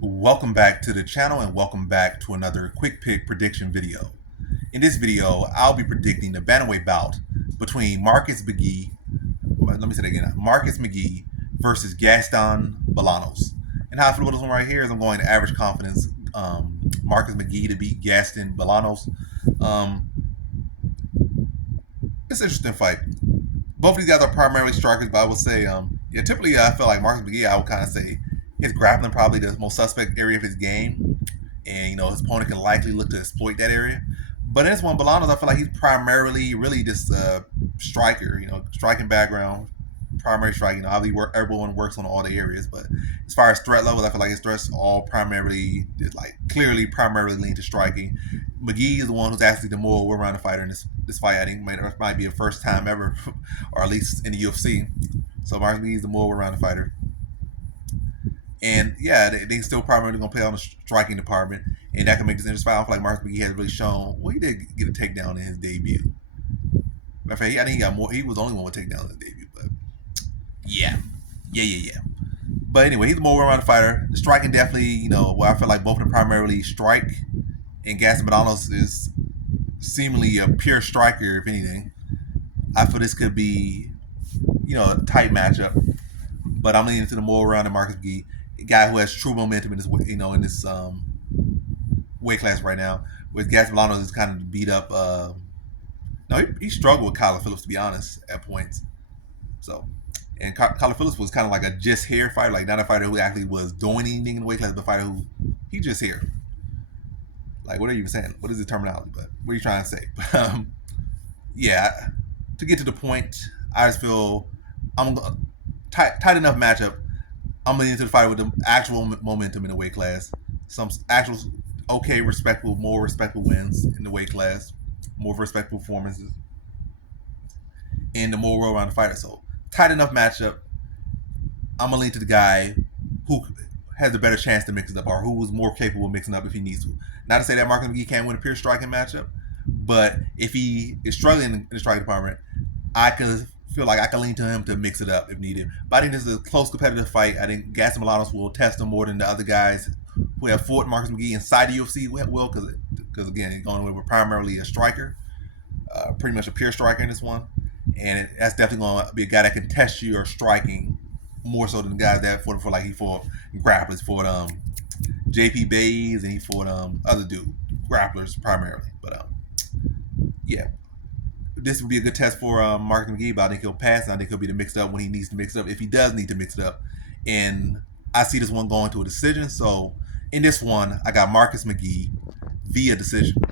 Welcome back to the channel and welcome back to another quick pick prediction video. In this video, I'll be predicting the bantamweight bout between Marcus McGhee versus Gaston Bolanos. And how I feel about this one right here is I'm going to average confidence Marcus McGhee to beat Gaston Bolanos. It's an interesting fight. Both of these guys are primarily strikers, but I would say, typically I feel like Marcus McGhee, I would kind of say his grappling probably the most suspect area of his game, and his opponent can likely look to exploit that area. But in this one, Bolanos, I feel like he's primarily really just a striker, striking background, primary striking. Obviously, everyone works on all the areas, but as far as threat levels, I feel like his threats all primarily, clearly primarily lean to striking. McGhee is the one who's actually the more well-rounded fighter in this fight. I think might be the first time ever, or at least in the UFC. So Marcus McGhee is the more well-rounded fighter. And yeah, they still primarily gonna play on the striking department, and that can make this interesting. I feel like Marcus McGhee has really shown. Well, he did get a takedown in his debut. I think he got more. He was the only one with takedowns in his debut, but yeah. But anyway, he's a more well-rounded fighter. The striking definitely, where I feel like both of them primarily strike, and Gaston Bolanos is seemingly a pure striker, if anything. I feel this could be, a tight matchup. But I'm leaning to the more rounded Marcus McGhee, a guy who has true momentum in this, in this weight class right now. With Gaston Bolanos is kind of beat up. No, he struggled with Kyler Phillips, to be honest, at points. So, and Kyler Phillips was kind of like a just here fighter, like not a fighter who actually was doing anything in the weight class, but a fighter who he just here. Like, what are you even saying? What is the terminology? But what are you trying to say? Yeah, to get to the point, I just feel I'm tight enough matchup. I'm leaning to the fight with the actual momentum in the weight class. Some actual okay, more respectable wins in the weight class, more respectable performances, and the more well-rounded fighter. So tight enough matchup. I'm gonna lean to the guy who has a better chance to mix it up, or who is more capable of mixing up if he needs to. Not to say that Marcus McGhee can't win a pure striking matchup, but if he is struggling in the striking department, I could feel like I can lean to him to mix it up if needed. But I think this is a close competitive fight. I think Gaston Bolanos will test him more than the other guys who have fought Marcus McGhee inside the UFC will, because again, he's going with primarily a striker, pretty much a pure striker in this one, and that's definitely going to be a guy that can test your striking more so than the guys that fought for, like he fought grapplers, fought JP Bays, and he fought other dude grapplers primarily. But yeah, this would be a good test for Marcus McGhee, but I think he'll pass, and I think he'll be the mixed up when he needs to mix it up, if he does need to mix it up. And I see this one going to a decision. So in this one, I got Marcus McGhee via decision.